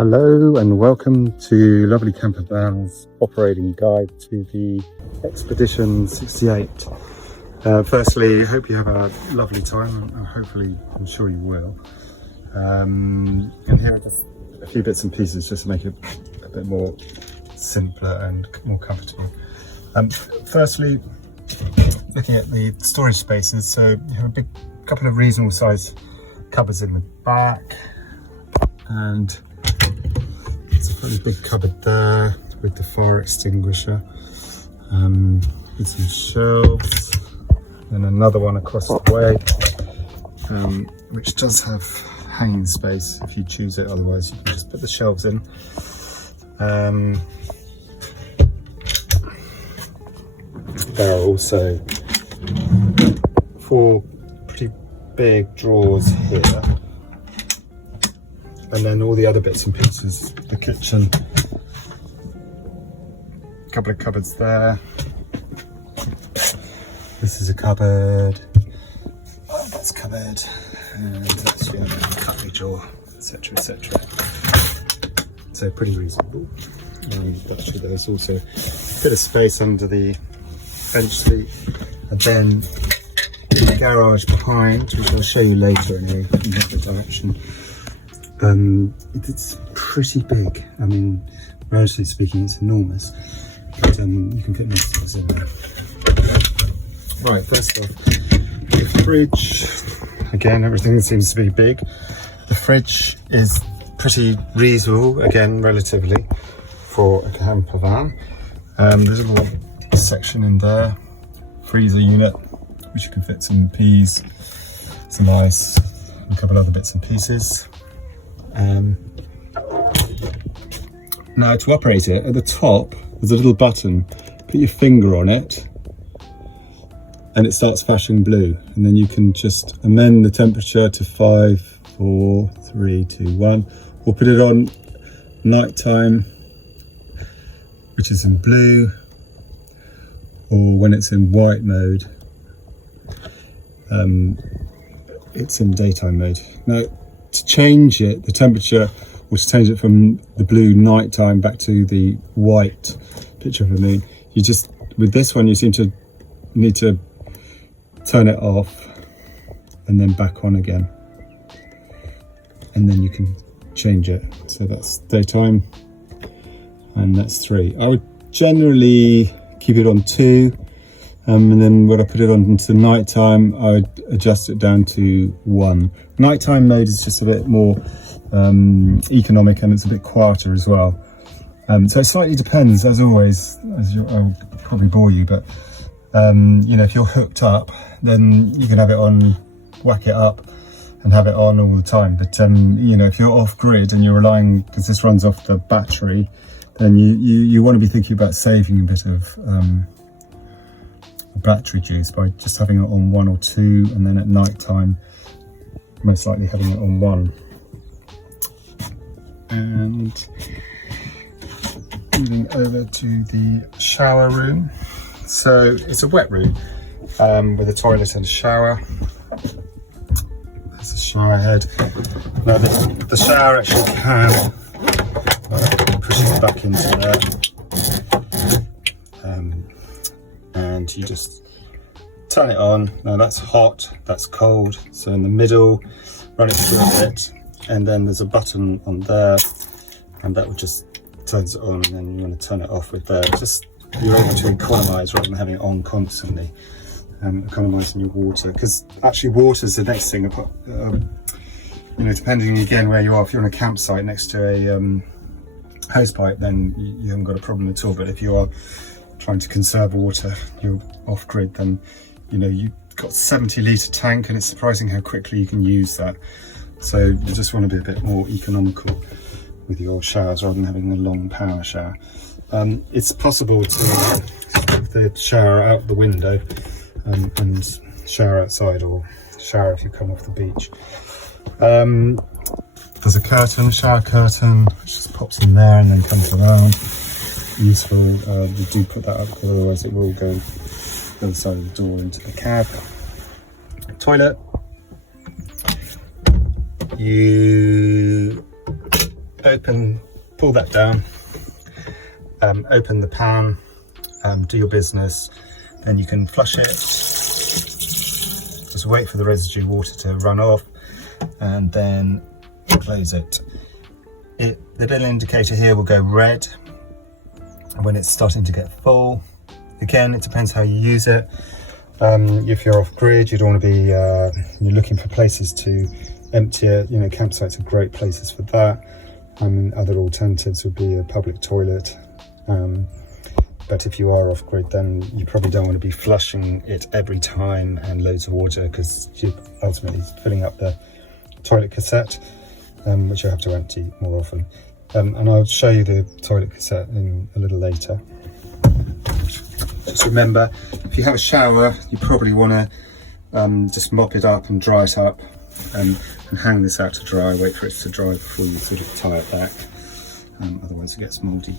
Hello and welcome to Lovely Camper Van's operating guide to the Expedition 68. Firstly, I hope you have a lovely time, and hopefully I'm sure you will. And here are just a few bits and pieces just to make it a bit more simpler and more comfortable. Firstly, looking at the storage spaces, so you have a couple of reasonable size cupboards in the back, and it's a pretty big cupboard there with the fire extinguisher, with some shelves, and another one across the way, which does have hanging space if you choose it. Otherwise, you can just put the shelves in. There are also 4 pretty big drawers here. And then all the other bits and pieces, the kitchen, a couple of cupboards there. This is a cupboard, that's a cupboard, and that's your cutlery drawer, etc, etc. So pretty reasonable. Actually there's also a bit of space under the bench seat, and then in the garage behind, which I'll show you later in another direction. It's pretty big. I mean, relatively speaking, it's enormous, but you can fit most things in there. Right, first off, the fridge. Again, everything seems to be big. The fridge is pretty reasonable, again, relatively, for a camper van. There's a little section in there, freezer unit, which you can fit some peas, some ice, and a couple other bits and pieces. Now to operate it, at the top there's a little button. Put your finger on it and it starts flashing blue, and then you can just amend the temperature to 5, 4, 3, 2, 1, or put it on nighttime, which is in blue, or when it's in white mode, it's in daytime mode. Now to change it, the temperature, or to change it from the blue nighttime back to the white picture for me, you just, with this one, you seem to need to turn it off and then back on again. And then you can change it. So that's daytime and that's 3. I would generally keep it on 2. And then when I put it on into nighttime, I would adjust it down to 1. Nighttime mode is just a bit more economic, and it's a bit quieter as well. So it slightly depends, as always, I'll probably bore you, but you know, if you're hooked up, then you can have it on, whack it up and have it on all the time. But you know, if you're off grid and you're relying, because this runs off the battery, then you want to be thinking about saving a bit of battery juice by just having it on 1 or 2, and then at night time most likely having it on 1. And moving over to the shower room, so it's a wet room with a toilet and a shower. There's a shower head. Now the shower actually can push it back into there. And you just turn it on. Now that's hot, that's cold. So in the middle, run it through a bit, and then there's a button on there, and that will just turns it on, and then you want to turn it off with there. Just, you're able to economise rather than having it on constantly. Economising your water, because actually water is the next thing. You know, depending again where you are, if you're on a campsite next to a hose pipe, then you haven't got a problem at all. But if you are trying to conserve water, you're off grid, then you know you've got 70-litre tank, and it's surprising how quickly you can use that. So you just want to be a bit more economical with your showers rather than having a long power shower. It's possible to have the shower out the window and shower outside, or shower if you come off the beach. There's a curtain, shower curtain, which just pops in there and then comes around. Useful. We do put that up because otherwise it will go the other side of the door into the cab. Toilet. You pull that down, open the pan, do your business, then you can flush it. Just wait for the residue water to run off and then close it. The little indicator here will go red when it's starting to get full. Again, it depends how you use it. If you're off grid, you don't want to be, you're looking for places to empty it. You know, campsites are great places for that. Other alternatives would be a public toilet. But if you are off grid, then you probably don't want to be flushing it every time and loads of water, because you're ultimately filling up the toilet cassette, which you have to empty more often. And I'll show you the toilet cassette in a little later. Just remember, if you have a shower, you probably want to just mop it up and dry it up, and hang this out to dry. Wait for it to dry before you sort of tie it back, otherwise it gets mouldy.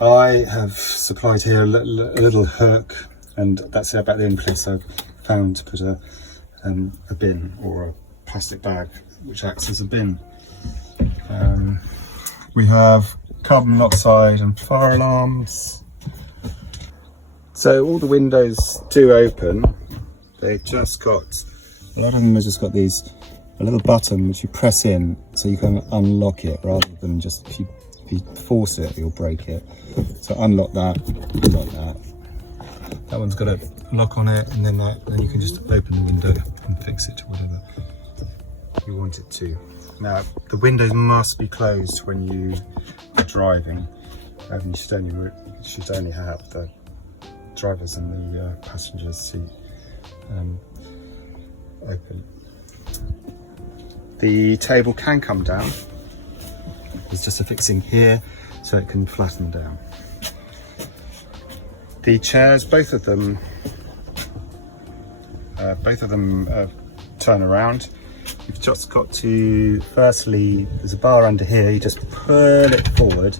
I have supplied here a little hook, and that's about the only place I've found to put a bin or a plastic bag which acts as a bin. We have carbon monoxide and fire alarms. So all the windows do open. They've just got, a lot of them have just got a little button which you press in so you can unlock it, rather than just if you force it, you'll break it. So unlock that, like that. That one's got a lock on it, and then you can just open the window and fix it to whatever you want it to. Now, the windows must be closed when you are driving. You should only have the driver's and the passenger's seat open. The table can come down. There's just a fixing here so it can flatten down. The chairs, both of them turn around. You've just got to, firstly, there's a bar under here, you just pull it forward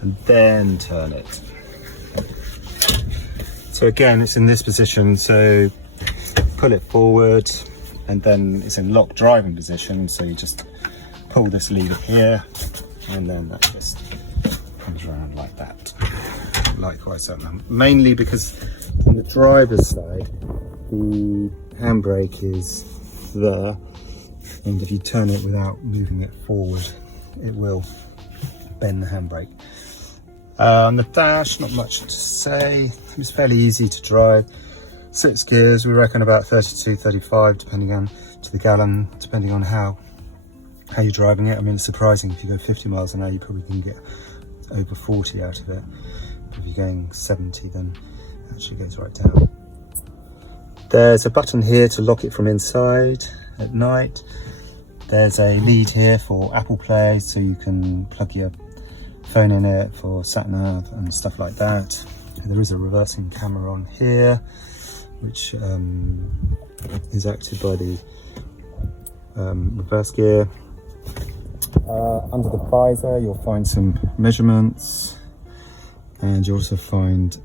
and then turn it. So again, it's in this position, so pull it forward, and then it's in lock driving position, so you just pull this lever here, and then that just comes around like that. Likewise, mainly because on the driver's side, the handbrake is there, and if you turn it without moving it forward, it will bend the handbrake. On the dash, not much to say. It's fairly easy to drive. 6 gears, we reckon about 32, 35, depending on to the gallon, depending on how you're driving it. I mean, it's surprising, if you go 50 miles an hour, you probably can get over 40 out of it. But if you're going 70, then it actually goes right down. There's a button here to lock it from inside at night. There's a lead here for Apple Play, so you can plug your phone in it for sat-nav and stuff like that. And there is a reversing camera on here, which is acted by the reverse gear. Under the visor, you'll find some measurements, and you'll also find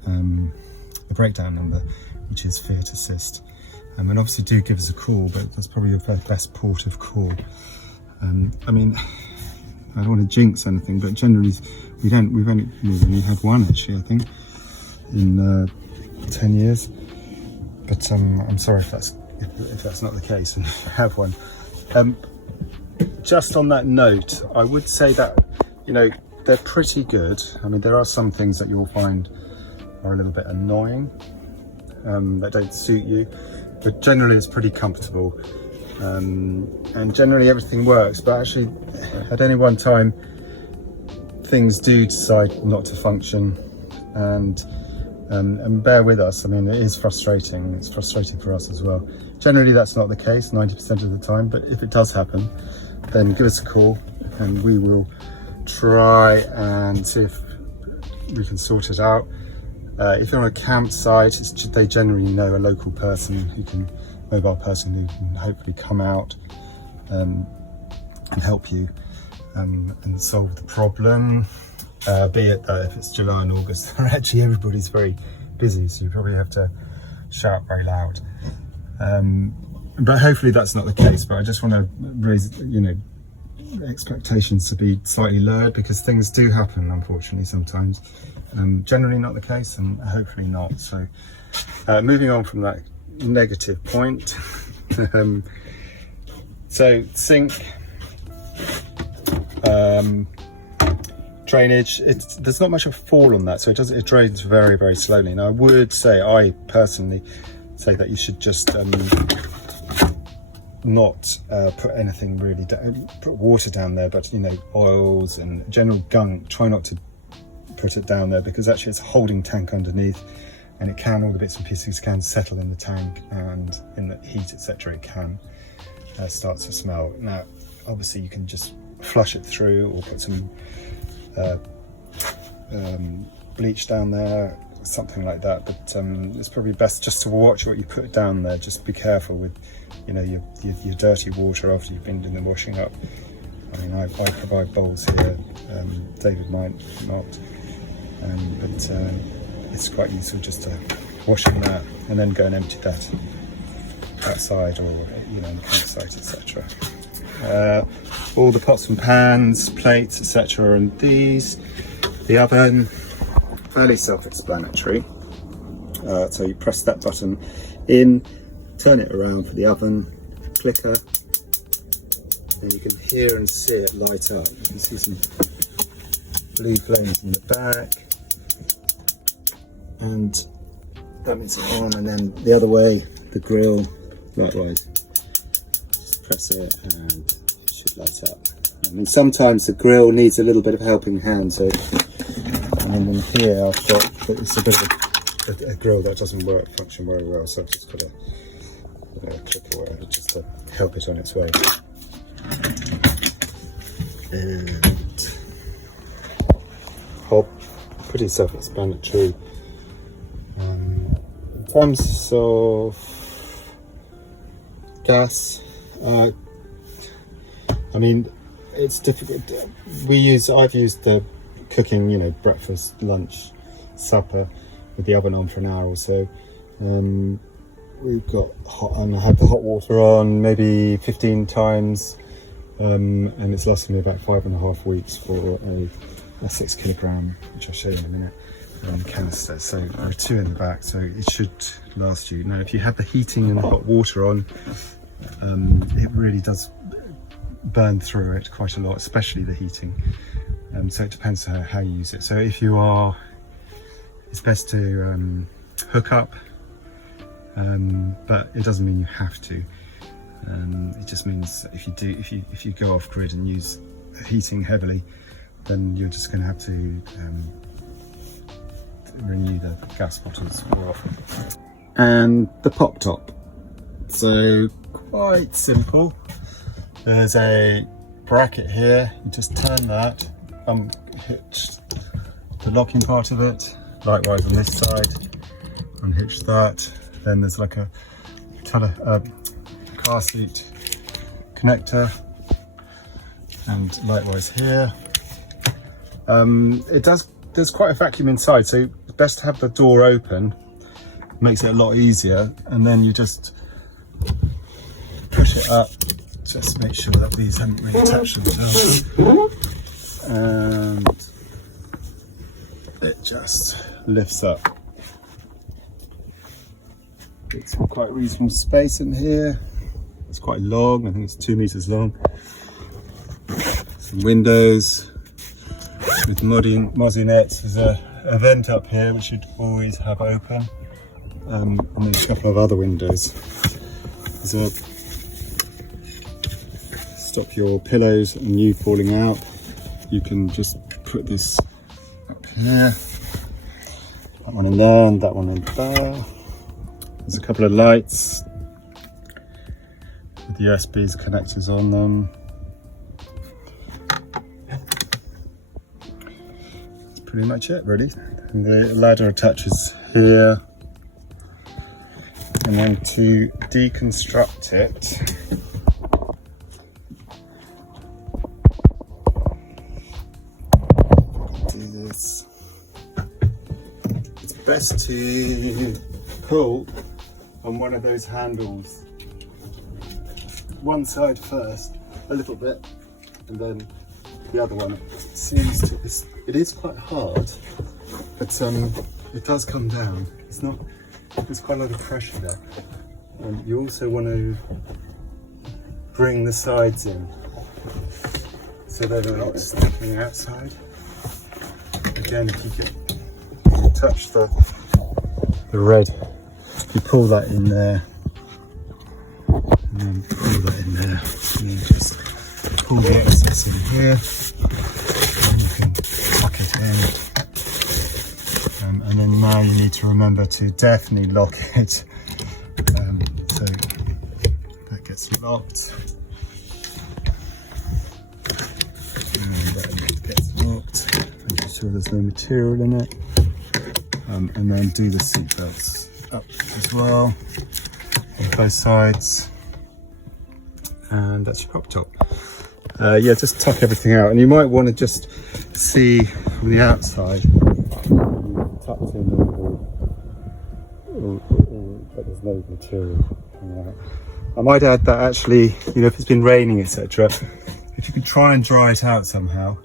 a breakdown number, which is Fiat Assist. And obviously do give us a call, but that's probably your best port of call. I mean, I don't want to jinx anything, but generally we've only had one, actually, I think, in 10 years. But I'm sorry if that's not the case and if you have one. Just on that note, I would say that, you know, they're pretty good. I mean, there are some things that you'll find are a little bit annoying, that don't suit you, but generally it's pretty comfortable. And generally everything works, but actually at any one time things do decide not to function, and bear with us. I mean, it is frustrating. It's frustrating for us as well. Generally that's not the case 90% of the time, but if it does happen, then give us a call and we will try and see if we can sort it out. If you're on a campsite, they generally know a local person mobile person who can hopefully come out and help you and solve the problem. Be it if it's July and August, actually everybody's very busy, so you probably have to shout very loud. But hopefully that's not the case. But I just want to raise, expectations to be slightly lowered, because things do happen, unfortunately, sometimes. Generally not the case, and hopefully not. So moving on from that negative point. So sink, drainage, there's not much of a fall on that, so it drains very, very slowly. And I would say, I personally say that you should just not put anything really down, put water down there, but oils and general gunk, try not to put it down there, because actually it's a holding tank underneath, and all the bits and pieces can settle in the tank, and in the heat, etc., it can start to smell. Now obviously you can just flush it through, or put some bleach down there, something like that, but it's probably best just to watch what you put down there. Just be careful with your dirty water after you've been doing the washing up. I mean, I provide bowls here, David might not, but it's quite useful just to wash in that, and then go and empty that outside, or in the campsite, etc. All the pots and pans, plates, etc., and the oven, fairly self-explanatory. So you press that button in, turn it around for the oven, clicker, and you can hear and see it light up. You can see some blue flames in the back, and that means it's on. And then the other way, the grill, likewise, just press it and it should light up. I mean, sometimes the grill needs a little bit of a helping hand, so in here I've got, it's a bit of a grill that doesn't function very well, so I've just got a click or whatever just to help it on its way. And hob, pretty self-explanatory. In terms of gas, I mean, it's difficult. I've used the cooking, breakfast, lunch, supper, with the oven on for an hour or so. We've got I had the hot water on maybe 15 times, and it's lasted me about 5.5 weeks for a 6 kilogram, which I'll show you in a minute, canister. So there are 2 in the back, so it should last you. Now, if you have the heating and the hot water on, it really does burn through it quite a lot, especially the heating. So it depends how you use it. So if you are, it's best to hook up, but it doesn't mean you have to. It just means that if you go off grid and use heating heavily, then you're just going to have to renew the gas bottles more often. And the Poptop. So quite simple. There's a bracket here. You just turn that, unhitch the locking part of it. Likewise on this side, unhitch that. Then there's like a car seat connector, and likewise here. There's quite a vacuum inside, so it's best to have the door open. Makes it a lot easier, and then you just push it up, just make sure that these haven't really touched themselves, and it just lifts up. It's quite reasonable space in here. It's quite long, I think it's 2 meters long. Some windows with mozzie nets. There's a vent up here which you'd always have open, and there's a couple of other windows. There's a stop your pillows and you falling out. You can just put this up here, that one in there and that one in there. There's a couple of lights with USB connectors on them. That's pretty much it, really. And the ladder attaches here. And then to deconstruct it, do this. It's best to pull on one of those handles, one side first, a little bit, and then the other one seems to, it is quite hard, but it does come down. There's quite a lot of pressure there. You also want to bring the sides in so that they're not sticking outside. Again, if you can touch the red, you pull that in there, and then pull that in there, and then just pull the excess in here, and you can tuck it in. And then now you need to remember to definitely lock it, so that gets locked. And that gets locked. Making sure there's no material in it. And then do the seat belts up as well on both sides. And that's your prop top. Yeah, just tuck everything out. And you might want to just see from the outside, tucked in but there's no material coming out. I might add that actually, you know, if it's been raining, etc., if you can try and dry it out somehow,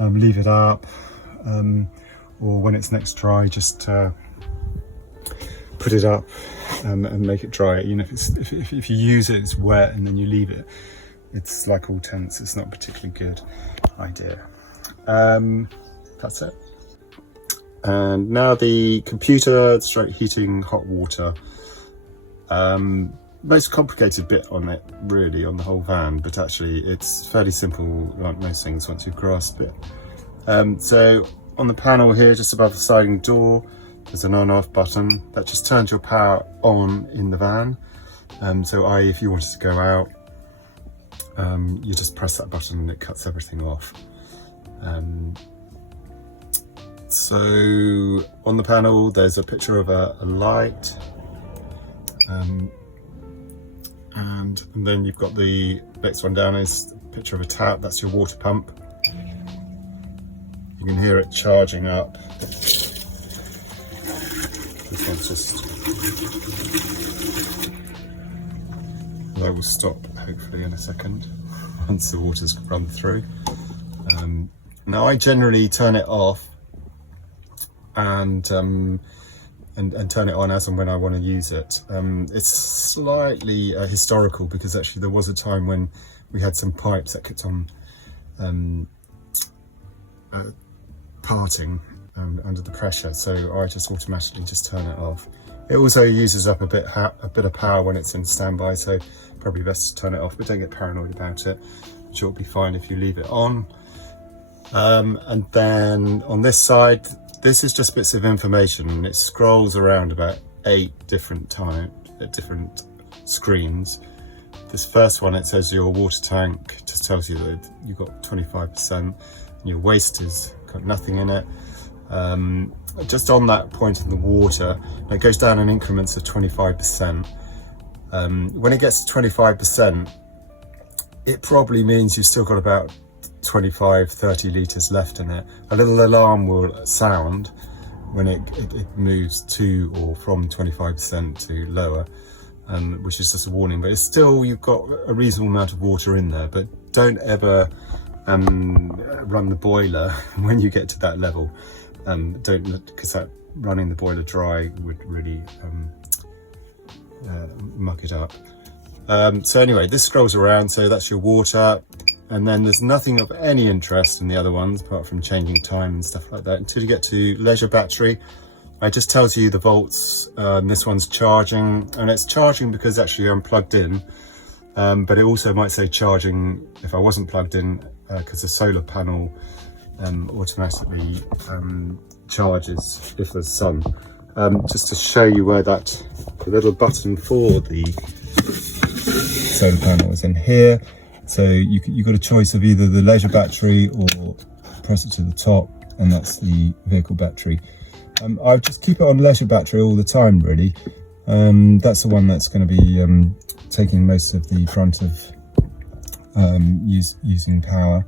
leave it up, or when it's next dry, just put it up and make it dry. You know, if you use it, it's wet, and then you leave it, it's like all tents, it's not a particularly good idea. That's it. And now the computer stroke heating hot water. Most complicated bit on it, really, on the whole van, but actually it's fairly simple, like most things, once you've grasped it. So on the panel here, just above the sliding door, there's an on-off button that just turns your power on in the van. So if you wanted to go out, you just press that button and it cuts everything off. So on the panel, there's a picture of a light, and then you've got the next one down is a picture of a tap. That's your water pump. You can hear it charging up. This one's just, I will stop hopefully in a second once the water's run through. Now I generally turn it off and turn it on as and when I want to use it. It's slightly historical, because actually there was a time when we had some pipes that kept on parting under the pressure, so I just automatically just turn it off. It also uses up a bit of power when it's in standby, so probably best to turn it off, but don't get paranoid about it. I'm sure it'll be fine if you leave it on. And then on this side, this is just bits of information, and it scrolls around about 8 different screens. This first one, it says your water tank, just tells you that you've got 25%, and your waste has got nothing in it. Just on that point in the water, it goes down in increments of 25%. When it gets to 25%, it probably means you've still got about 25-30 litres left in it. A little alarm will sound when it moves to or from 25% to lower, which is just a warning, but it's still, you've got a reasonable amount of water in there. But don't ever run the boiler when you get to that level. Don't, because that running the boiler dry would really muck it up. So anyway, this scrolls around, so that's your water. And then there's nothing of any interest in the other ones, apart from changing time and stuff like that, until you get to leisure battery. It just tells you the volts. This one's charging, and it's charging because actually I'm plugged in. But it also might say charging if I wasn't plugged in, because the solar panel automatically charges if there's sun. Just to show you where the little button for the solar panel is in here. So you've got a choice of either the leisure battery or press it to the top, and that's the vehicle battery. I just keep it on leisure battery all the time, really. That's the one that's going to be taking most of the brunt of using power.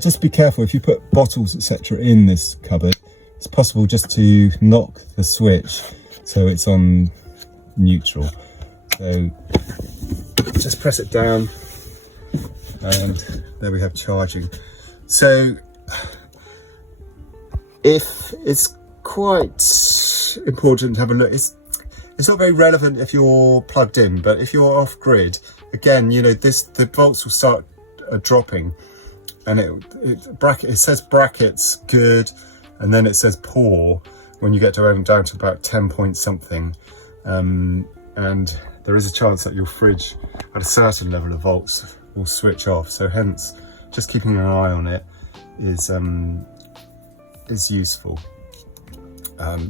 Just be careful if you put bottles, etc. in this cupboard. It's possible just to knock the switch so it's on neutral. So just press it down. And there we have charging. So if it's quite important to have a look, it's not very relevant if you're plugged in, but if you're off grid, again, you know, the volts will start dropping, and it says brackets good, and then it says poor when you get down to about 10 point something, and there is a chance that your fridge at a certain level of volts will switch off. So hence, just keeping an eye on it is useful.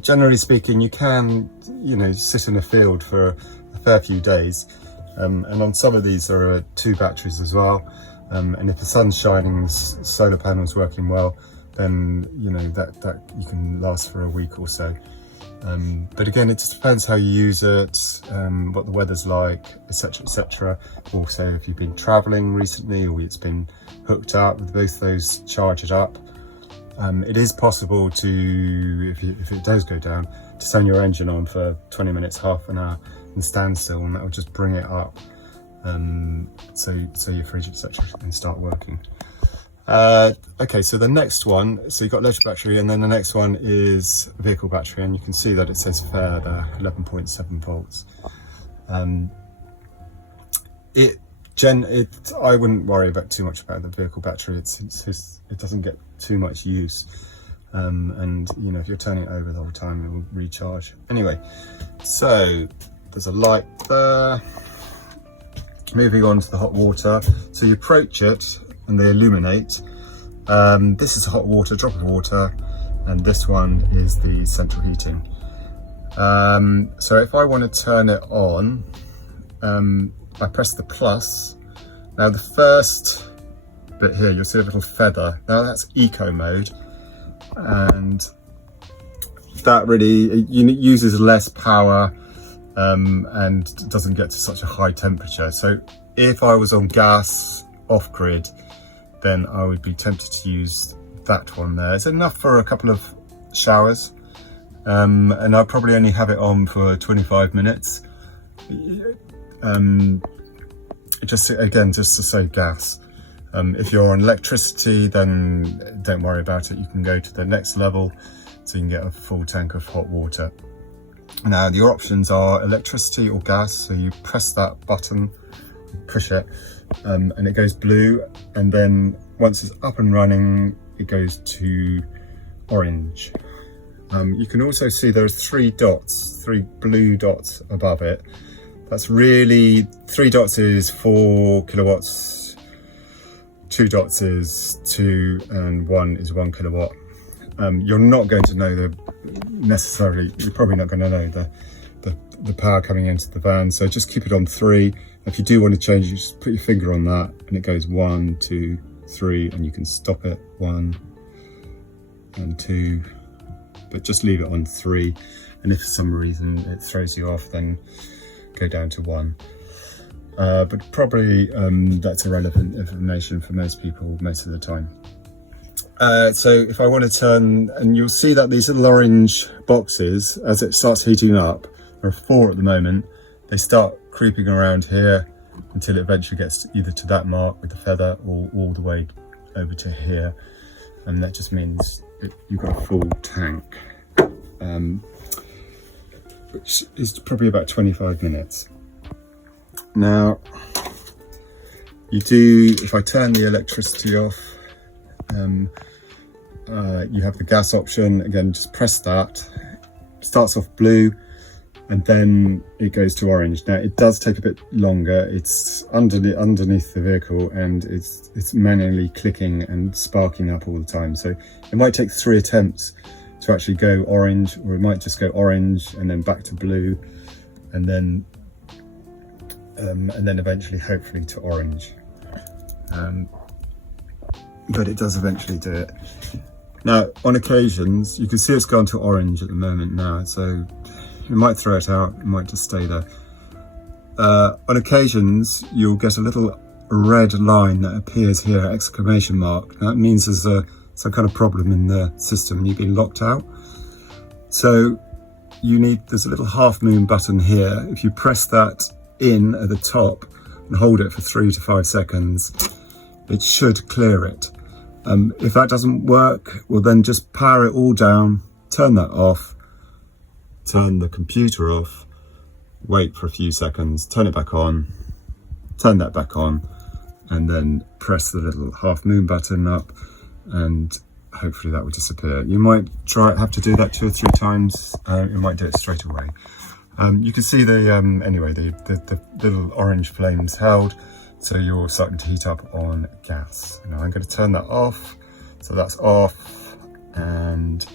Generally speaking, you can, you know, sit in a field for a fair few days, and on some of these there are 2 batteries as well, and if the sun's shining, solar panels working well, then you know that you can last for a week or so. But again, it just depends how you use it, what the weather's like, etc, etc. Also, if you've been traveling recently or it's been hooked up, with both those, charge it up. It is possible to, if it does go down, to turn your engine on for 20 minutes, half an hour, and stand still, and that will just bring it up, so your fridge, etc, can start working. Okay, so the next one, so you've got electric battery, and then the next one is vehicle battery, and you can see that it says fair there, 11.7 volts. I wouldn't worry about too much about the vehicle battery. It doesn't get too much use, and you know, if you're turning it over the whole time, it will recharge. Anyway, so there's a light there. Moving on to the hot water, so you approach it and they illuminate. This is hot water, drop of water, and this one is the central heating. So if I want to turn it on, I press the plus. Now the first bit here, you'll see a little feather. Now that's eco mode, and that really uses less power, and doesn't get to such a high temperature. So if I was on gas off grid, then I would be tempted to use that one there. It's enough for a couple of showers, and I'll probably only have it on for 25 minutes. Just to save gas. If you're on electricity, then don't worry about it. You can go to the next level, so you can get a full tank of hot water. Now your options are electricity or gas, so you press that button, push it, and it goes blue, and then once it's up and running, it goes to orange. You can also see there are 3 blue dots above it. That's really, 3 dots is 4 kilowatts, 2 dots is 2, and 1 is 1 kilowatt. You're not going to know you're probably not going to know the power coming into the van, so just keep it on 3. If you do want to change, you just put your finger on that and it goes 1, 2, 3, and you can stop it 1 and 2, but just leave it on 3. And if for some reason it throws you off, then go down to 1. But probably that's irrelevant information for most people most of the time. So if I want to turn, and you'll see that these little orange boxes, as it starts heating up, there are 4 at the moment, they start creeping around here until it eventually gets either to that mark with the feather or all the way over to here, and that just means you've got a full tank, which is probably about 25 minutes. Now, if I turn the electricity off, you have the gas option. Again, just press that. It starts off blue, and then it goes to orange. Now, it does take a bit longer. It's underneath the vehicle, and it's manually clicking and sparking up all the time. So it might take 3 attempts to actually go orange, or it might just go orange and then back to blue, and then eventually, hopefully, to orange. But it does eventually do it. Now, on occasions, you can see it's gone to orange at the moment now, so it might throw it out, it might just stay there. On occasions, you'll get a little red line that appears here, exclamation mark. That means there's some kind of problem in the system and you've been locked out. So there's a little half moon button here. If you press that in at the top and hold it for 3 to 5 seconds, it should clear it. If that doesn't work, well then just power it all down, turn that off, turn the computer off, wait for a few seconds, turn it back on, turn that back on, and then press the little half moon button up, and hopefully that will disappear. You might have to do that 2 or 3 times. You might do it straight away. You can see anyway, the little orange flames held, so you're starting to heat up on gas. Now I'm going to turn that off, so that's off, and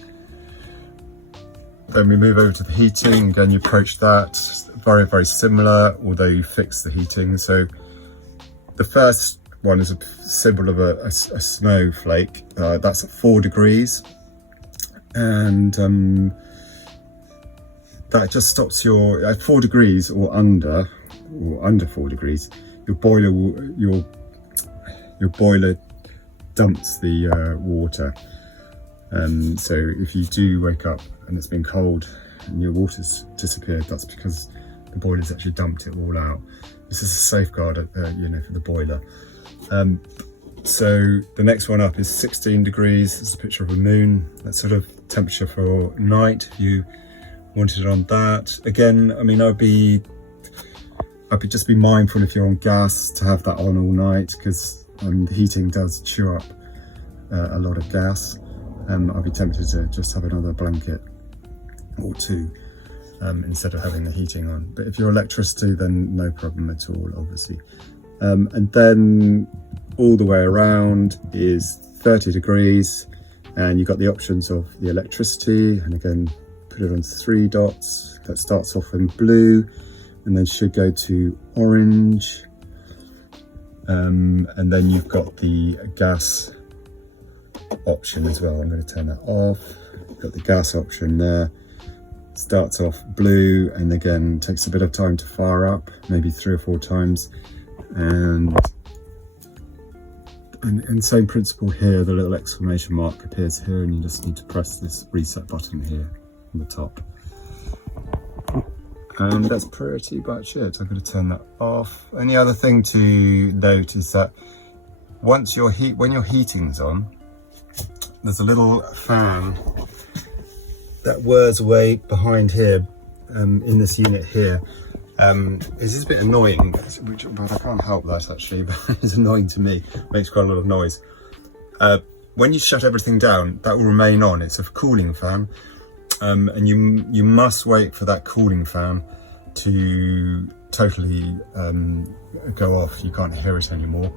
then we move over to the heating. Again, you approach that, very, very similar, although you fix the heating. So the first one is a symbol of a snowflake, that's at 4 degrees, and that just stops your, at 4 degrees or under 4 degrees, your boiler dumps the water. So if you do wake up and it's been cold and your water's disappeared, that's because the boiler's actually dumped it all out. This is a safeguard, you know, for the boiler. So the next one up is 16 degrees. It's a picture of a moon. That's sort of temperature for night, if you wanted it on that. Again, I mean, I'd just be mindful if you're on gas to have that on all night, because the heating does chew up a lot of gas. I'd be tempted to just have another blanket or 2 instead of having the heating on. But if you're electricity, then no problem at all, obviously. And then all the way around is 30 degrees, and you've got the options of the electricity, and again, put it on 3 dots. That starts off in blue and then should go to orange. And then you've got the gas option as well. I'm going to turn that off. You've got the gas option there. Starts off blue and again takes a bit of time to fire up, maybe 3 or 4 times. And same principle here, the little exclamation mark appears here, and you just need to press this reset button here on the top. And that's pretty much it. I'm going to turn that off. Any other thing to note is that when your heating's on, there's a little fan that whirs away behind here, in this unit here. This is a bit annoying, but I can't help that actually, but it's annoying to me. It makes quite a lot of noise. When you shut everything down, that will remain on. It's a cooling fan, and you must wait for that cooling fan to totally go off. You can't hear it anymore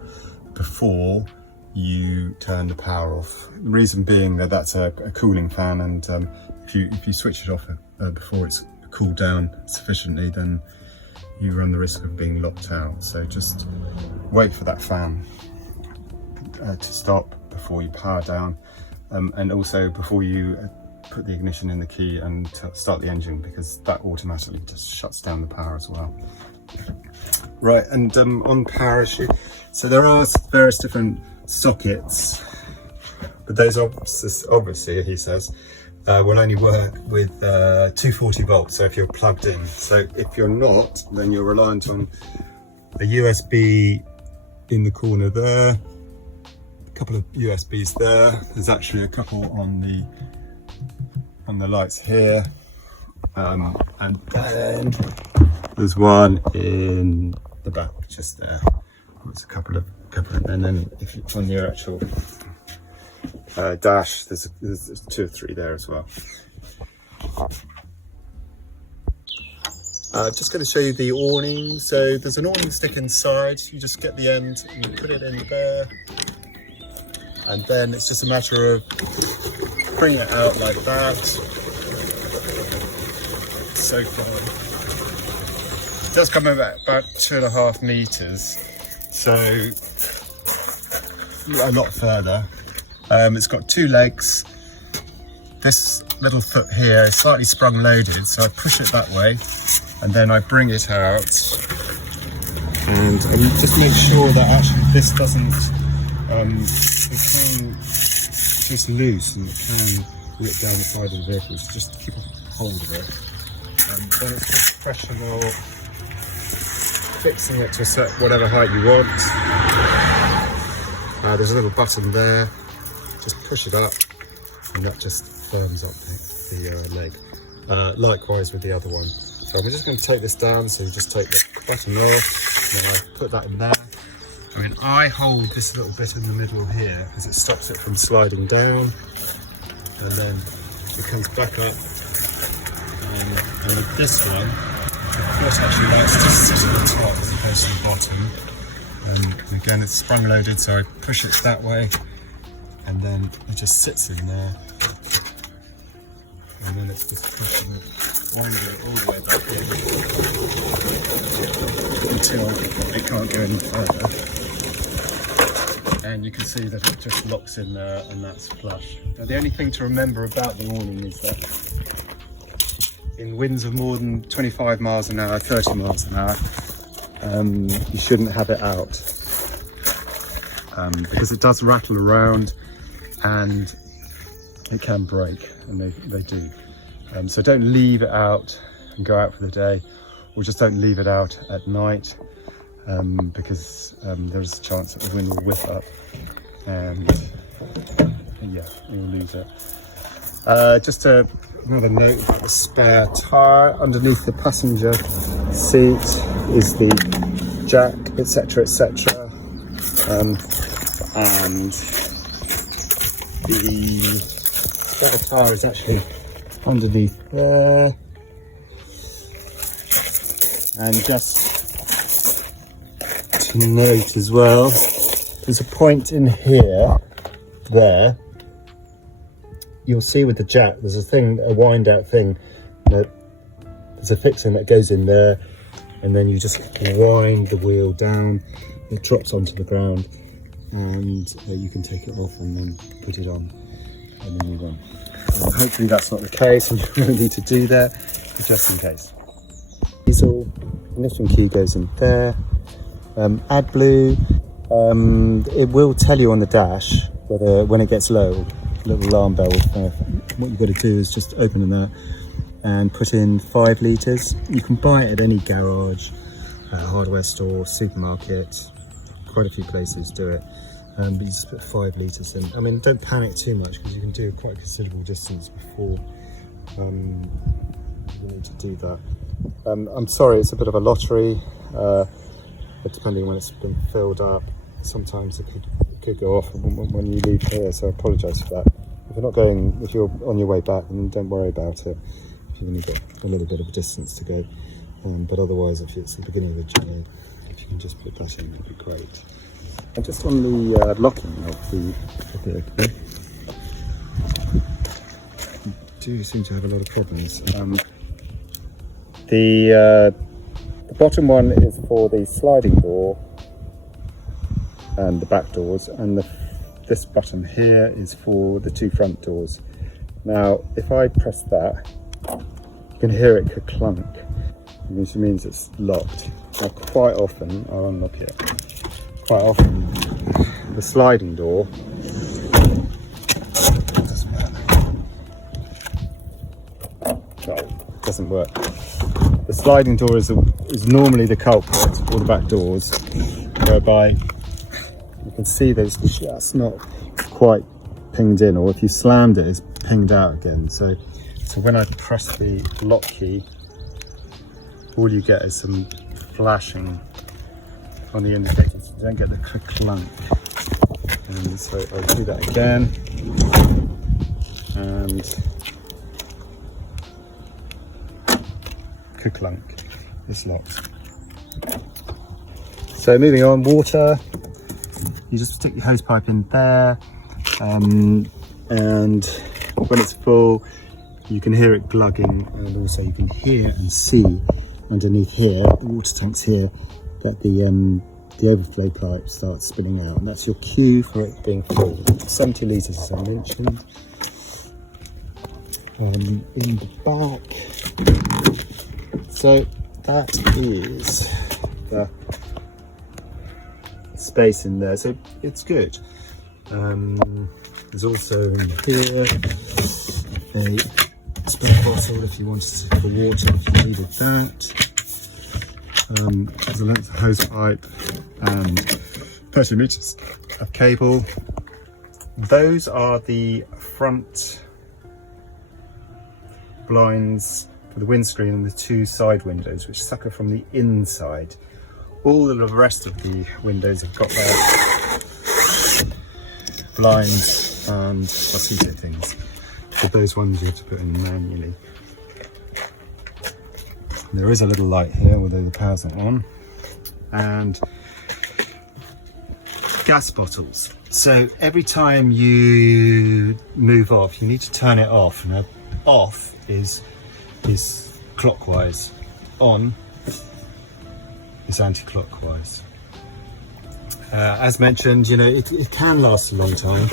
before you turn the power off. The reason being that that's a cooling fan, and if you switch it off before it's cooled down sufficiently, then you run the risk of being locked out. So just wait for that fan to stop before you power down, and also before you put the ignition in the key and start the engine, because that automatically just shuts down the power as well. Right, and on power issue, so there are various different sockets, but those obviously, he says, will only work with 240 volts, so if you're plugged in. So if you're not, then you're reliant on a USB in the corner there, a couple of USBs there. There's actually a couple on the lights here, and then there's one in the back just there. There's a couple of, and then if you're on your actual dash, there's 2 or 3 there as well. Just going to show you the awning. So there's an awning stick inside. You just get the end and you put it in there, and then it's just a matter of bringing it out like that. So far, it does come about 2.5 meters, so a lot further. It's got 2 legs. This little foot here is slightly sprung loaded, so I push it that way and then I bring it out, and just make sure that actually this doesn't, it can just loose and it can rip down the side of the vehicle, so just keep hold of it. And then it's just a question of fixing it to a whatever height you want. Now there's a little button there, just push it up and that just firms up the leg. Likewise with the other one. So we're just going to take this down, so you just take the button off, and then I put that in there. I mean, I hold this little bit in the middle here because it stops it from sliding down, and then it comes back up. And with this one, the foot actually likes to sit at the top as opposed to the bottom. And again, it's sprung loaded, so I push it that way, and then it just sits in there. And then it's just pushing it, winding it all the way back in until it can't go any further. And you can see that it just locks in there, and that's flush. Now the only thing to remember about the awning is that in winds of more than 25 miles an hour, 30 miles an hour, you shouldn't have it out because it does rattle around and it can break, and they do. So don't leave it out and go out for the day, or just don't leave it out at night because there's a chance that the wind will whip up and yeah, you'll lose it. Just another note about the spare tyre. Underneath the passenger seat is the jack, etc, etc, and the spare tyre is actually underneath there. And just to note as well, there's a point in here, there, you'll see with the jack, there's a thing, a wind out thing, that there's a fixing that goes in there, and then you just wind the wheel down, it drops onto the ground, and you can take it off and then put it on and then move on. Hopefully that's not the case, and you don't need to do that, but just in case. Diesel, ignition key goes in there. AdBlue, it will tell you on the dash whether, when it gets low, a little alarm bell. What you've got to do is just open that and put in 5 litres. You can buy it at any garage, hardware store, supermarket, quite a few places do it. But you just put 5 litres in. I mean, don't panic too much because you can do quite a considerable distance before you need to do that. I'm sorry, it's a bit of a lottery, but depending on when it's been filled up, sometimes it could go off when you leave here, so I apologise for that. If you're on your way back, then don't worry about it. If you've only got a little bit of a distance to go, but otherwise, if it's the beginning of the journey, if you can just put that in, it'd be great. And just on the locking of the vehicle, you do seem to have a lot of problems. The bottom one is for the sliding door and the back doors, and this button here is for the 2 front doors. Now, if I press that, you can hear it clunk, which means it's locked. Now, quite often, I'll unlock it. Quite often, the sliding door doesn't work. The sliding door is normally the culprit, or the back doors, whereby you can see that it's just not quite pinged in, or if you slammed it, it's pinged out again. So when I press the lock key, all you get is some flashing on the indicators. You don't get the clunk. And so I'll do that again, and clunk, it's locked. So moving on, water, you just stick your hose pipe in there, and when it's full you can hear it glugging, and also you can hear and see underneath here, the water tank's here, that the overflow pipe starts spinning out, and that's your cue for it being full. 70 litres as I mentioned. In the back, so that is the space in there, so it's good. There's also in here a spare bottle if you wanted for water, if you needed that. There's a length of hose pipe and 30 meters of cable. Those are the front blinds for the windscreen and the 2 side windows, which sucker from the inside. All of the rest of the windows have got their blinds and mosquito things. But those ones you have to put in manually. There is a little light here, although the power's not on. And gas bottles. So every time you move off, you need to turn it off. Now, off is clockwise, on is anti-clockwise. As mentioned, you know, it can last a long time.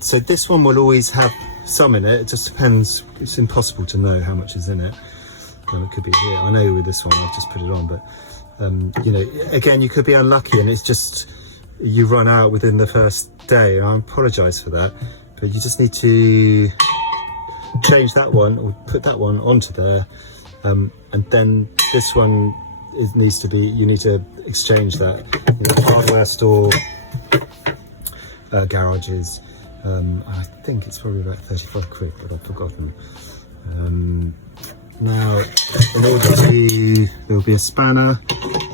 So this one will always have some in it. It just depends. It's impossible to know how much is in it. It could be here. I know with this one I've just put it on, but you know, again, you could be unlucky and it's just you run out within the first day. I apologise for that, but you just need to change that one or put that one onto there, and then this one needs to be, you need to exchange that. You know, hardware store, garages, I think it's probably about 35 quid, but I've forgotten. Now, in order to, there'll be a spanner.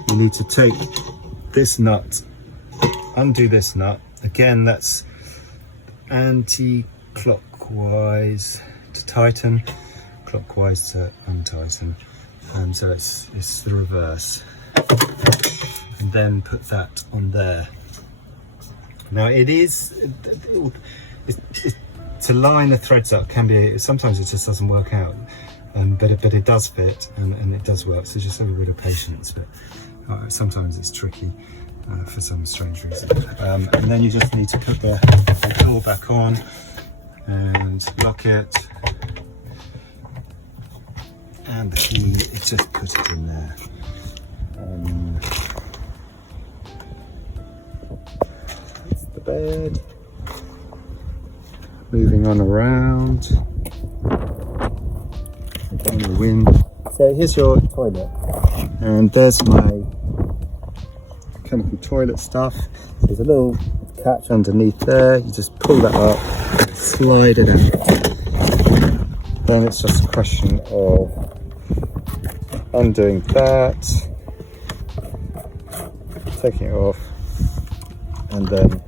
You need to take this nut, undo this nut. Again, that's anti-clockwise to tighten, clockwise to untighten. And so it's the reverse. And then put that on there. Now it is, to line the threads up can be, sometimes it just doesn't work out. But it does fit and it does work, so just have a bit of patience. But sometimes it's tricky for some strange reason. And then you just need to put the hole back on and lock it. And the key, it's just put it in there. That's the bed. Moving on around. On the wind. So here's your toilet, and there's my chemical toilet stuff. There's a little catch underneath there. You just pull that up, slide it out. Then it's just a question of undoing that, taking it off, and then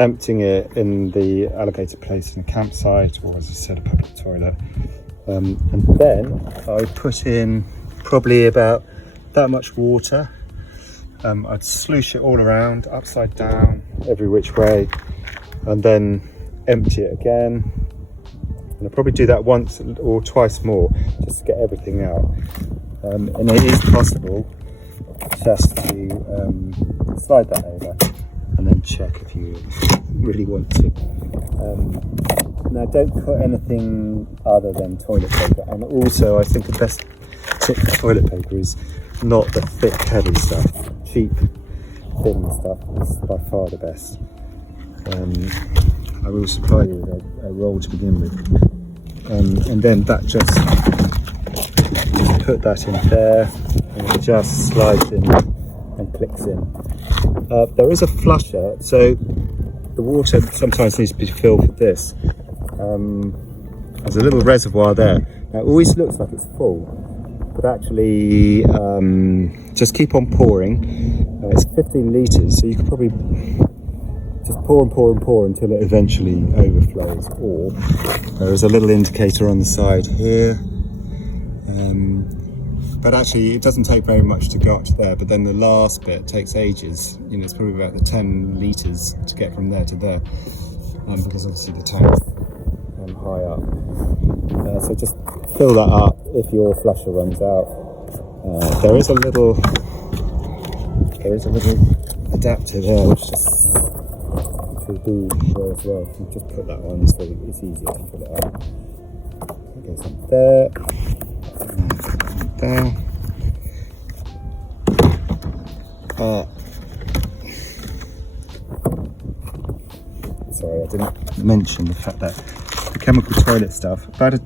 emptying it in the allocated place in a campsite, or as I said, a public toilet. And then I put in probably about that much water. I'd sloosh it all around, upside down, every which way, and then empty it again. And I'll probably do that once or twice more, just to get everything out. And it is possible just to slide that over and then check if you really want to. Now, don't put anything other than toilet paper. And also, I think the best tip for toilet paper is not the thick, heavy stuff. Cheap, thin stuff is by far the best. I will supply you with a roll to begin with. And then that just put that in there, and it just slides in and clicks in. There is a flusher, so the water sometimes needs to be filled with this. There's a little reservoir there. Now it always looks like it's full, but actually just keep on pouring. It's 15 litres, so you can probably just pour and pour and pour until it eventually overflows. Or there is a little indicator on the side here. But actually it doesn't take very much to go up to there, but then the last bit takes ages. You know, it's probably about the 10 litres to get from there to there, because obviously the tank's high up. So just fill that up if your flusher runs out. There is a little adapter there, which will be there as well. You just put that on so it's easier to fill it up. It goes on there. There. Sorry, I didn't mention the fact that the chemical toilet stuff, about a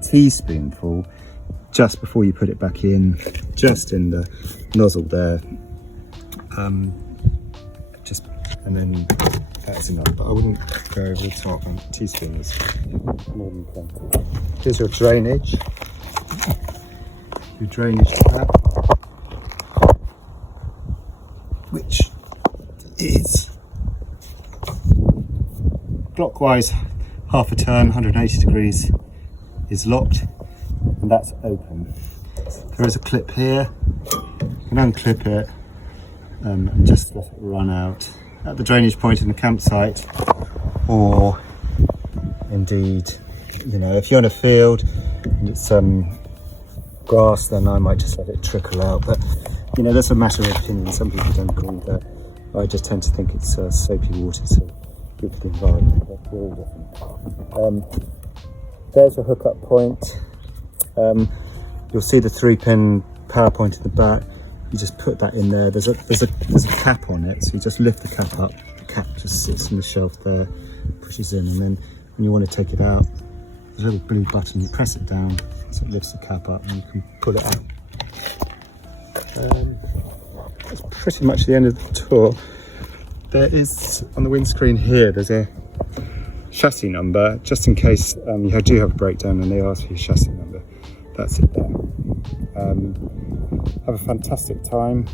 teaspoonful just before you put it back in, just in the nozzle there. And then that's enough, but I wouldn't go over the top. A teaspoon is more than plenty. Here's your drainage. Your drainage tap, which is clockwise half a turn, 180 degrees is locked, and that's open. There is a clip here. You can unclip it and just let it run out at the drainage point in the campsite, or indeed, you know, if you're in a field and it's grass, then I might just let it trickle out. But you know, that's a matter of opinion. Some people don't believe that. I just tend to think it's soapy water, so good for the environment. But we're all different. There's a hookup point. You'll see the 3-pin power point at the back. You just put that in there. There's a cap on it, so you just lift the cap up. The cap just sits on the shelf there, pushes in, and then when you want to take it out, there's a little blue button. You press it down, so it lifts the cap up, and you can pull it out. That's pretty much the end of the tour. There is on the windscreen here. There's a chassis number, just in case you do have a breakdown and they ask for your chassis number. That's it there. Have a fantastic time.